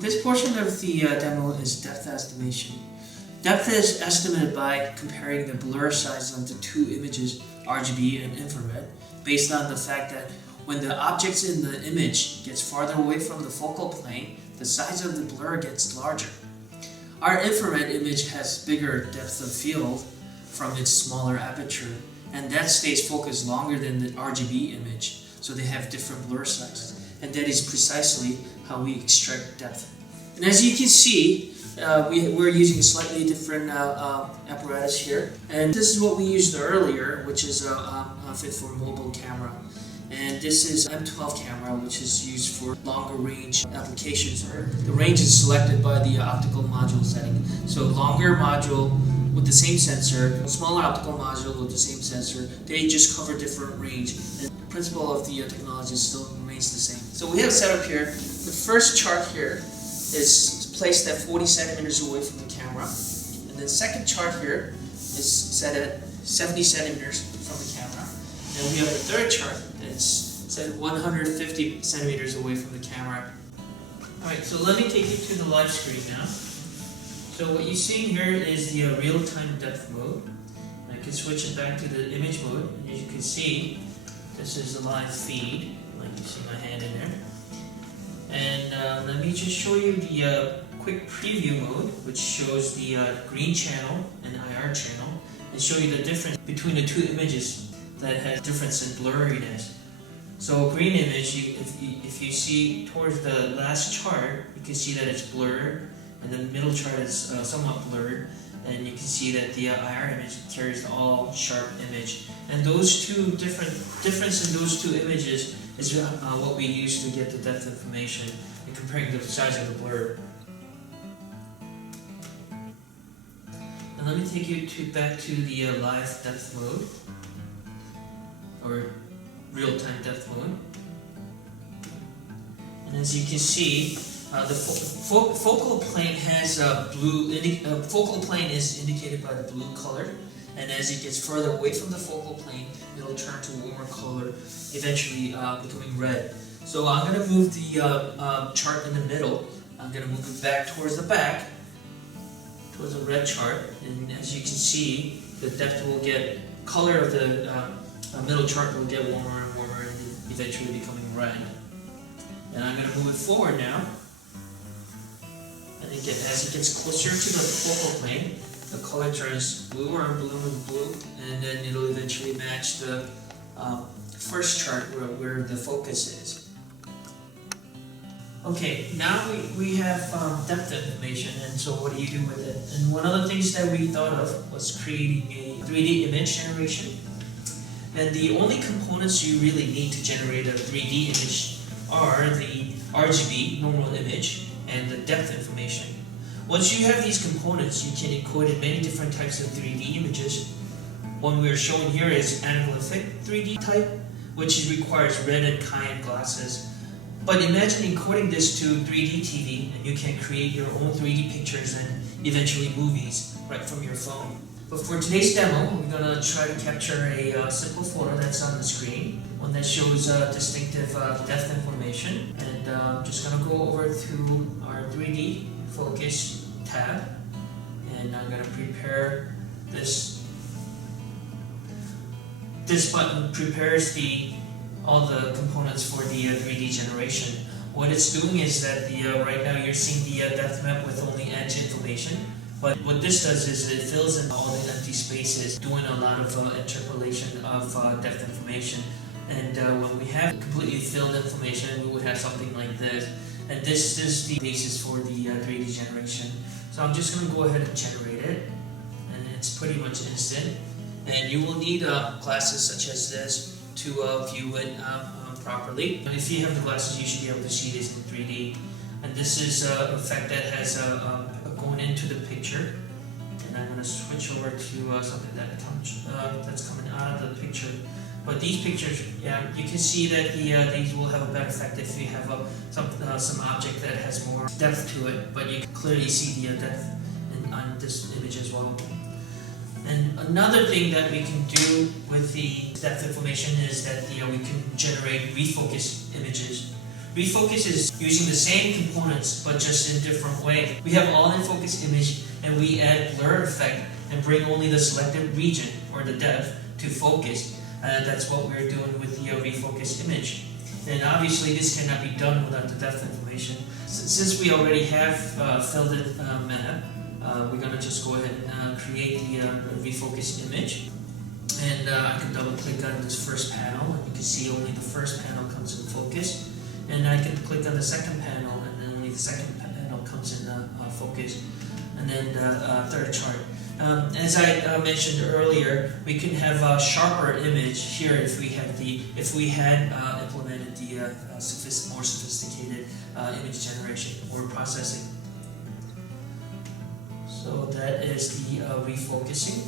this portion of the demo is depth estimation. Depth is estimated by comparing the blur size of the two images, RGB and infrared, based on the fact that when the objects in the image gets farther away from the focal plane, the size of the blur gets larger. Our infrared image has bigger depth of field from its smaller aperture, and that stays focused longer than the RGB image, so they have different blur sizes. And that is precisely how we extract depth. And as you can see, we're using a slightly different apparatus here. And this is what we used earlier, which is a fit for mobile camera. And this is M12 camera, which is used for longer range applications. The range is selected by the optical module setting. So longer module with the same sensor, smaller optical module with the same sensor, they just cover different range. And the principle of the technology still remains the same. So we have set up here, the first chart here is placed at 40 centimeters away from the camera. And the second chart here is set at 70 centimeters from the camera. And we have the third chart that's set at 150 centimeters away from the camera. Alright, so let me take you to the live screen now. So what you're seeing here is the real-time depth mode. I can switch it back to the image mode. And as you can see, this is the live feed. Like you see my hand in there. And let me just show you the quick preview mode, which shows the green channel and IR channel, and show you the difference between the two images that has difference in blurriness. So green image, if you see towards the last chart, you can see that it's blurred, and the middle chart is somewhat blurred, and you can see that the IR image carries the all sharp image. And those two difference in those two images is what we use to get the depth information and comparing the size of the blur. And let me take you back to the live depth mode, or real-time depth mode. And as you can see, the focal plane has focal plane is indicated by the blue color, and as it gets further away from the focal plane, it'll turn to a warmer color, eventually becoming red. So I'm going to move the chart in the middle. I'm going to move it back towards the back, towards the red chart, and as you can see, the depth will get, color of the middle chart will get warmer and warmer, and eventually becoming red. And I'm going to move it forward now. And as it gets closer to the focal plane, the color turns bluer and bluer and blue, and then it'll eventually match the first chart where the focus is. Okay, now we have depth information, and so what do you do with it? And one of the things that we thought of was creating a 3D image generation. And the only components you really need to generate a 3D image are the RGB, normal image, and the depth information. Once you have these components, you can encode in many different types of 3D images. One we're showing here is anaglyphic 3D type, which requires red and cyan glasses. But imagine encoding this to 3D TV, and you can create your own 3D pictures and eventually movies right from your phone. But for today's demo, we're going to try to capture a simple photo that's on the screen, one that shows distinctive depth information. And I'm just going to go over to our 3D focus tab, and I'm going to prepare this. This button prepares all the components for the 3D generation. What it's doing is that right now you're seeing the depth map with only edge information. But what this does is it fills in all the empty spaces, doing a lot of interpolation of depth information. And when we have completely filled information, we would have something like this. And this is the basis for the 3D generation. So I'm just going to go ahead and generate it. And it's pretty much instant. And you will need glasses such as this to view it properly. But if you have the glasses, you should be able to see this in 3D. And this is an effect that has going into the picture. And I'm going to switch over to something that's coming out of the picture. But these pictures, yeah, you can see that these will have a better effect if you have some object that has more depth to it. But you can clearly see the depth on this image as well. And another thing that we can do with the depth information is that we can generate refocus images. Refocus is using the same components but just in a different way. We have all in focus image and we add blur effect and bring only the selected region or the depth to focus. That's what we're doing with the refocus image. And obviously this cannot be done without the depth information. Since we already have filled in map, we're going to just go ahead and create the refocus image. And I can double click on this first panel and you can see only the first panel comes in focus. And I can click on the second panel and then only the second panel comes in focus. And then the third chart. As I mentioned earlier, we can have a sharper image here if we had implemented the more sophisticated image generation or processing. So that is the refocusing.